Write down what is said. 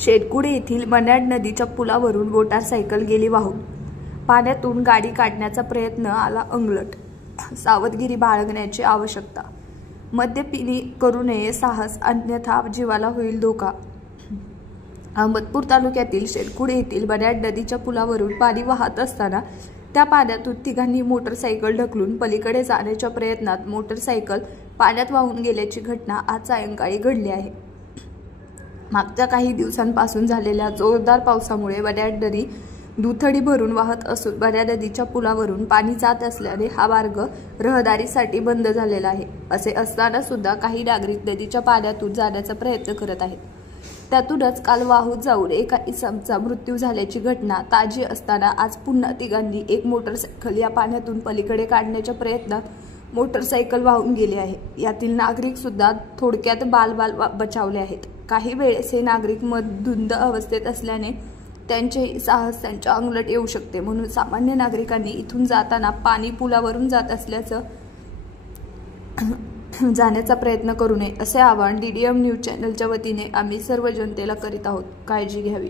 शेटकुडे येथील मन्याड नदीच्या पुलावरून मोटारसायकल गेली वाहून। पाण्यातून गाडी काढण्याचा प्रयत्न आला अंगलट। सावधगिरी बाळगण्याची आवश्यकता। मद्यपिणे करू नये साहस, अन्यथा जीवाला होईल धोका। अहमदपूर तालुक्यातील शेटकुडे येथील मन्याड नदीच्या पुलावरून पाणी वाहत असताना त्या पाण्यातून तिघांनी मोटारसायकल ढकलून पलीकडे जाण्याच्या प्रयत्नात मोटारसायकल पाण्यात वाहून गेल्याची घटना आज सायंकाळी घडली आहे। मागच्या काही दिवसांपासून झालेल्या जोरदार पावसामुळे मन्याड नदी दुथडी भरून वाहत असून मन्याड नदीच्या पुलावरून पाणी जात असल्याने हा मार्ग रहदारीसाठी बंद झालेला आहे। असे असताना सुद्धा काही नागरिक नदीच्या पाण्यातून जाण्याचा प्रयत्न करत आहेत। त्यातूनच काल वाहून जाऊन एका इसमाचा मृत्यू झाल्याची घटना ताजी असताना आज पुन्हा तिघांनी एक मोटारसायकल या पाण्यातून पलीकडे काढण्याच्या प्रयत्नात मोटारसायकल वाहून गेले आहे। यातील नागरिक सुद्धा थोडक्यात बाल बचावले आहेत। काही वेळेस हे नागरिक मदधुंद अवस्थेत असल्याने त्यांचे साहस त्यांच्या अंगलट येऊ शकते, म्हणून सामान्य नागरिकांनी इथून जाताना पाणी पुलावरून जात असल्याचं जाण्याचा प्रयत्न करू नये असे आवाहन DDM न्यूज चॅनलच्या वतीने आम्ही सर्व जनतेला करीत आहोत। काळजी घ्यावी।